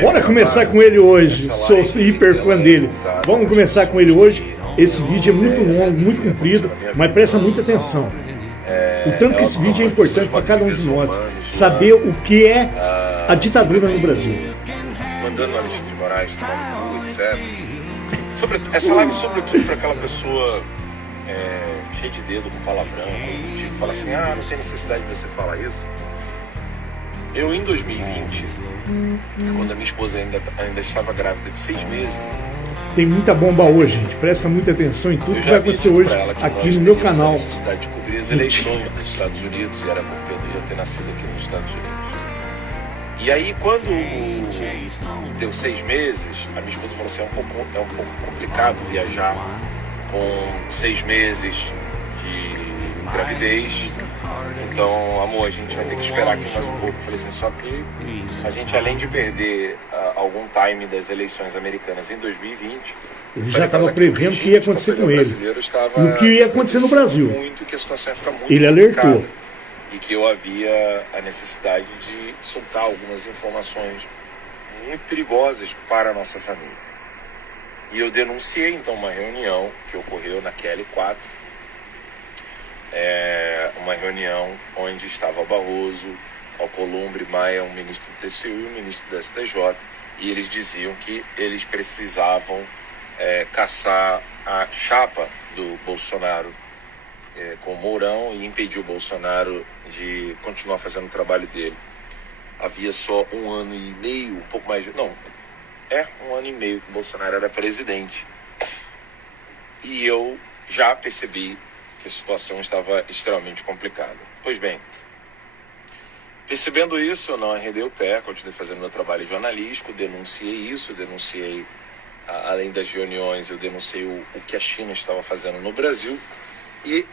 Bora começar com ele hoje, sou hiper fã dele. Vamos começar com ele hoje. Esse vídeo é muito longo, muito comprido, mas presta muita atenção. O tanto que esse vídeo é importante para cada um de nós saber o que é a ditadura no Brasil. Mandando a Alexandre de Moraes tomar no cu, etc. Essa live, sobretudo, para aquela pessoa cheia de dedo, com palavrão, que fala assim: ah, não tem necessidade de você falar isso. Eu, em 2020, quando a minha esposa ainda estava grávida de 6 meses... Tem muita bomba hoje, gente. Presta muita atenção em tudo que vai acontecer hoje aqui no meu canal. A necessidade de cobrir as eleições dos Estados Unidos, e era bom que eu devia ter nascido aqui nos Estados Unidos. E aí, quando deu 6 meses, a minha esposa falou assim: é um pouco complicado viajar com 6 meses de gravidez. Então, amor, a gente vai ter que esperar aqui mais um pouco. Eu falei assim: só que a gente, além de perder algum time das eleições americanas em 2020, ele já estava prevendo o que ia acontecer com ele e o que ia acontecer no Brasil. Muito, que a situação ia ficar muito ele alertou. E que eu havia a necessidade de soltar algumas informações muito perigosas para a nossa família. E eu denunciei, então, uma reunião que ocorreu na QL4, uma reunião onde estava Barroso, Alcolumbre, Maia, um ministro do TCU e um ministro do STJ, e eles diziam que eles precisavam caçar a chapa do Bolsonaro com o Mourão e impedir o Bolsonaro de continuar fazendo o trabalho dele. Havia só 1 ano e meio, um pouco mais de... Não, 1 ano e meio que o Bolsonaro era presidente. E eu já percebi que a situação estava extremamente complicada. Pois bem, percebendo isso, eu não arredei o pé, continuei fazendo meu trabalho jornalístico, denunciei isso, além das reuniões, eu denunciei o que a China estava fazendo no Brasil. E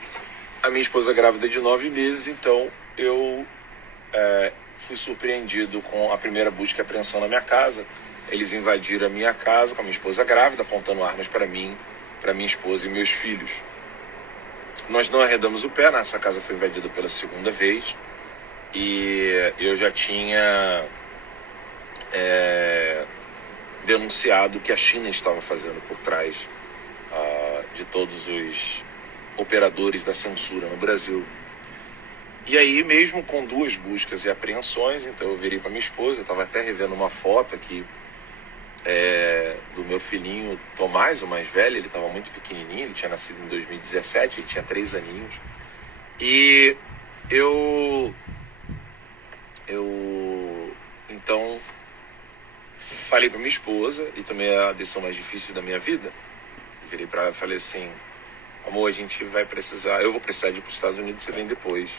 a minha esposa grávida de 9 meses, então eu fui surpreendido com a primeira busca e apreensão na minha casa. Eles invadiram a minha casa com a minha esposa grávida, apontando armas para mim, para minha esposa e meus filhos. Nós não arredamos o pé, essa casa foi invadida pela segunda vez e eu já tinha denunciado o que a China estava fazendo por trás de todos os operadores da censura no Brasil. E aí, mesmo com 2 buscas e apreensões, então eu virei para minha esposa, eu estava até revendo uma foto aqui do meu filhinho Tomás, o mais velho. Ele estava muito pequenininho, ele tinha nascido em 2017, ele tinha 3 aninhos. E eu então falei para minha esposa, e também a decisão mais difícil da minha vida, virei para ela e falei assim: amor, a gente vai precisar, eu vou precisar de ir para os Estados Unidos, você vem depois,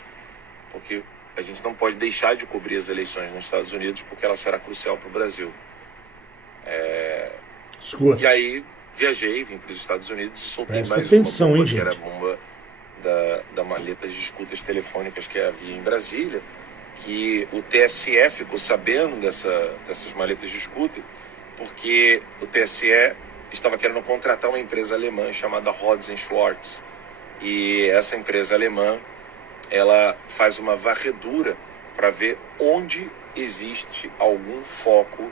porque a gente não pode deixar de cobrir as eleições nos Estados Unidos, porque ela será crucial para o Brasil. E aí viajei, vim para os Estados Unidos e soltei mais uma bomba, que era a bomba da maleta de escutas telefônicas que havia em Brasília, que o TSE ficou sabendo dessas maletas de escuta, porque o TSE estava querendo contratar uma empresa alemã chamada Rods & Schwarz. E essa empresa alemã, ela faz uma varredura para ver onde existe algum foco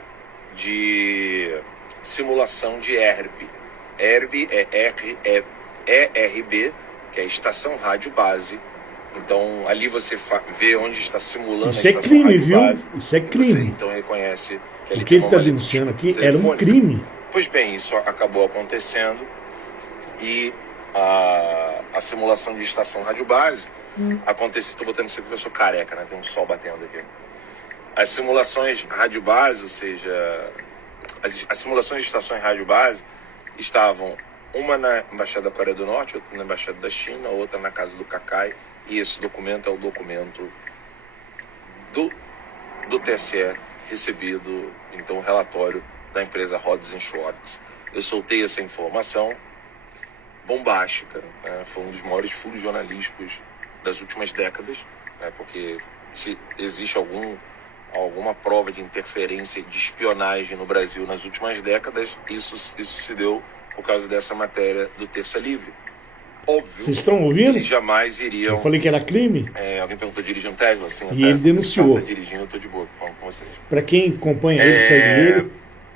de simulação de ERB. ERB é ERB, que é Estação Rádio Base. Então, ali você vê onde está simulando isso a estação crime, rádio viu? base. Isso é crime. Você, então, reconhece que ali o que ele está denunciando aqui era um crime. Pois bem, isso acabou acontecendo e a simulação de estação rádio base aconteceu. Estou botando isso aqui porque eu sou careca, né? Tem um sol batendo aqui. As simulações rádio base, ou seja, as simulações de estações rádio base estavam uma na Embaixada da Coreia do Norte, outra na Embaixada da China, outra na casa do Cacai. E esse documento é o documento do TSE recebido, então, o relatório da empresa Rods & Schwarz. Eu soltei essa informação bombástica, né? Foi um dos maiores furos jornalísticos das últimas décadas, né? Porque se existe alguma prova de interferência, de espionagem no Brasil nas últimas décadas, isso se deu por causa dessa matéria do Terça Livre. óbvio. Vocês estão ouvindo? Eles jamais iriam. Eu falei que era crime. Alguém perguntou dirigir um Tesla, assim. E ele denunciou. Dirigindo, eu tô de boa falando com vocês. Para quem acompanha ele, segue ele,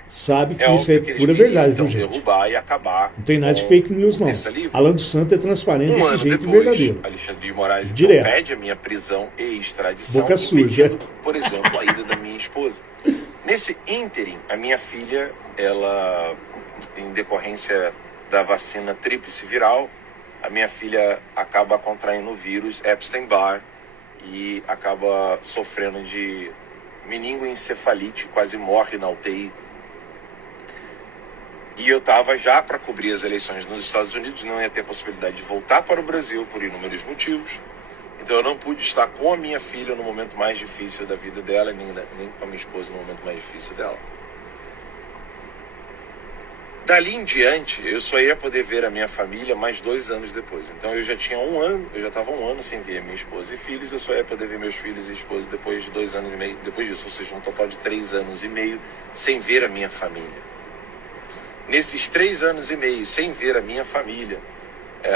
sabe que isso é pura verdade, viu, gente? Derrubar e acabar. Não tem nada de fake news, não. Alan dos Santos é transparente desse jeito depois, verdadeiro. Alexandre de Moraes pede a minha prisão e extradição. Boca suja. Por exemplo, a ida da minha esposa. Nesse ínterim, a minha filha, ela, em decorrência da vacina tríplice viral, a minha filha acaba contraindo o vírus Epstein-Barr e acaba sofrendo de meningoencefalite, quase morre na UTI. E eu estava já para cobrir as eleições nos Estados Unidos, não ia ter possibilidade de voltar para o Brasil por inúmeros motivos. Então eu não pude estar com a minha filha no momento mais difícil da vida dela, nem com a minha esposa no momento mais difícil dela. Dali em diante, eu só ia poder ver a minha família mais 2 anos depois. Então eu já tinha 1 ano, eu já estava 1 ano sem ver minha esposa e filhos, eu só ia poder ver meus filhos e esposa depois de 2 anos e meio, depois disso, ou seja, um total de 3 anos e meio sem ver a minha família. Nesses 3 anos e meio sem ver a minha família,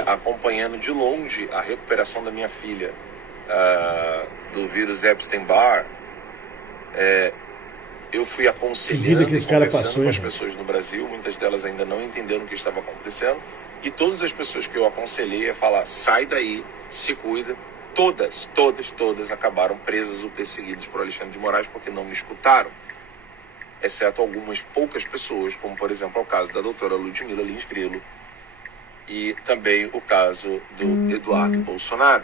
acompanhando de longe a recuperação da minha filha do vírus Epstein-Barr, eu fui aconselhando e conversando com as pessoas no Brasil, muitas delas ainda não entenderam o que estava acontecendo, e todas as pessoas que eu aconselhei a falar, sai daí, se cuida, todas acabaram presas ou perseguidas por Alexandre de Moraes porque não me escutaram, exceto algumas poucas pessoas, como por exemplo o caso da doutora Ludmila Lins Grilo, e também o caso do Eduardo Bolsonaro.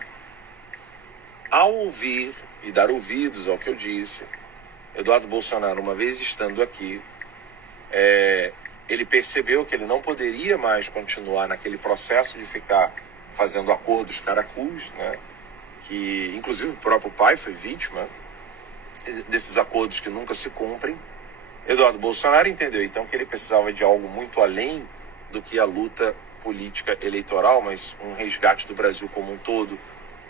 Ao ouvir e dar ouvidos ao que eu disse, Eduardo Bolsonaro, uma vez estando aqui, ele percebeu que ele não poderia mais continuar naquele processo de ficar fazendo acordos caracus, né? Que inclusive o próprio pai foi vítima desses acordos que nunca se cumprem. Eduardo Bolsonaro entendeu então que ele precisava de algo muito além do que a luta política eleitoral, mas um resgate do Brasil como um todo,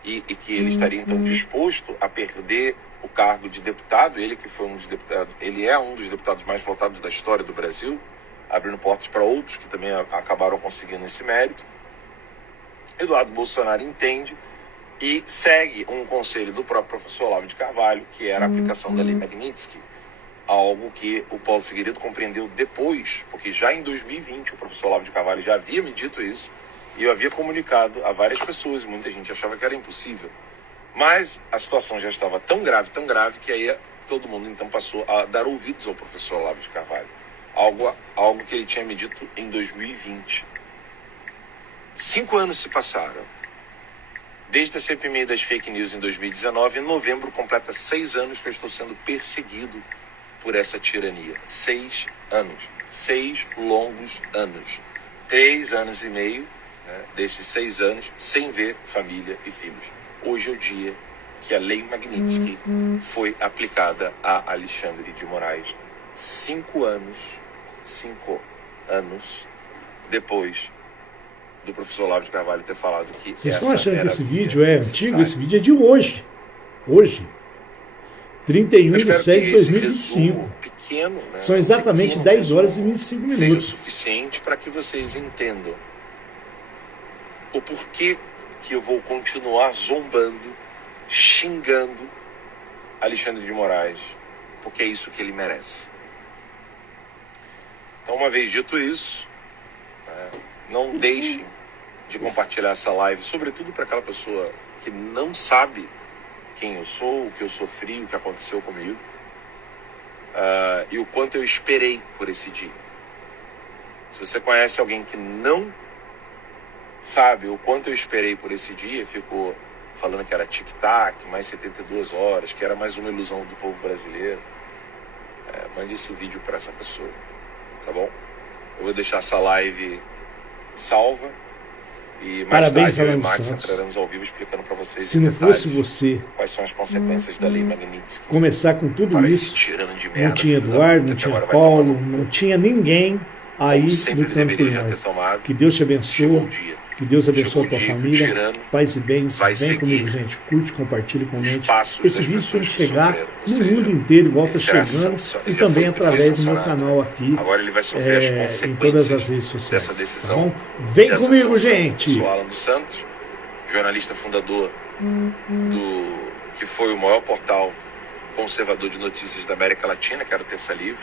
e que ele estaria então disposto a perder o cargo de deputado, ele que foi um dos deputados, ele é um dos deputados mais votados da história do Brasil, abrindo portas para outros que também acabaram conseguindo esse mérito. Eduardo Bolsonaro entende e segue um conselho do próprio professor Olavo de Carvalho, que era a aplicação da Lei Magnitsky, algo que o Paulo Figueiredo compreendeu depois, porque já em 2020 o professor Olavo de Carvalho já havia me dito isso, e eu havia comunicado a várias pessoas, muita gente achava que era impossível. Mas a situação já estava tão grave, que aí todo mundo então passou a dar ouvidos ao professor Olavo de Carvalho. Algo que ele tinha me dito em 2020. 5 anos se passaram. Desde a CPMI das fake news em 2019, em novembro completa 6 anos que eu estou sendo perseguido por essa tirania. 6 anos. 6 longos anos. 3 anos e meio, né, destes 6 anos, sem ver família e filhos. Hoje é o dia que a Lei Magnitsky foi aplicada a Alexandre de Moraes. 5 anos depois do professor Olavo de Carvalho ter falado que vocês estão achando que esse vídeo é antigo? Esse vídeo é de hoje. 31 de setembro de 2025. Pequeno, né? São exatamente 10 horas e 25 minutos. Seja o suficiente para que vocês entendam o porquê que eu vou continuar zombando, xingando Alexandre de Moraes, porque é isso que ele merece. Então, uma vez dito isso, né, não deixem de compartilhar essa live, sobretudo para aquela pessoa que não sabe quem eu sou, o que eu sofri, o que aconteceu comigo, e o quanto eu esperei por esse dia. Se você conhece alguém que não sabe o quanto eu esperei por esse dia, ficou falando que era tic-tac, mais 72 horas, que era mais uma ilusão do povo brasileiro, mande esse vídeo para essa pessoa, tá bom? Eu vou deixar essa live salva e mais Parabéns, tarde eu e o Max entraremos ao vivo explicando para vocês se não fosse você quais são as consequências da Lei Magnitsky. Começar com tudo isso, não tinha Eduardo, não tinha Paulo, não tinha ninguém aí lutando por nós. Que Deus te abençoe, Que Deus abençoe a tua Chegou o dia que o família. tirano Paz e bens. vai Vem seguir comigo, gente. Curte, compartilhe, comente. passos Esse das vídeo tem pessoas que que chegar sofreram, ou no seja, mundo inteiro, igual está ele será chegando. ele E já também foi através do meu sancionado. canal aqui. Agora ele vai sofrer as consequências Em todas as redes sociais. dessa Tá decisão. bom? Vem dessa comigo, sanção. gente. Eu sou Alan dos Santos, jornalista fundador do que foi o maior portal conservador de notícias da América Latina, que era o Terça Livre.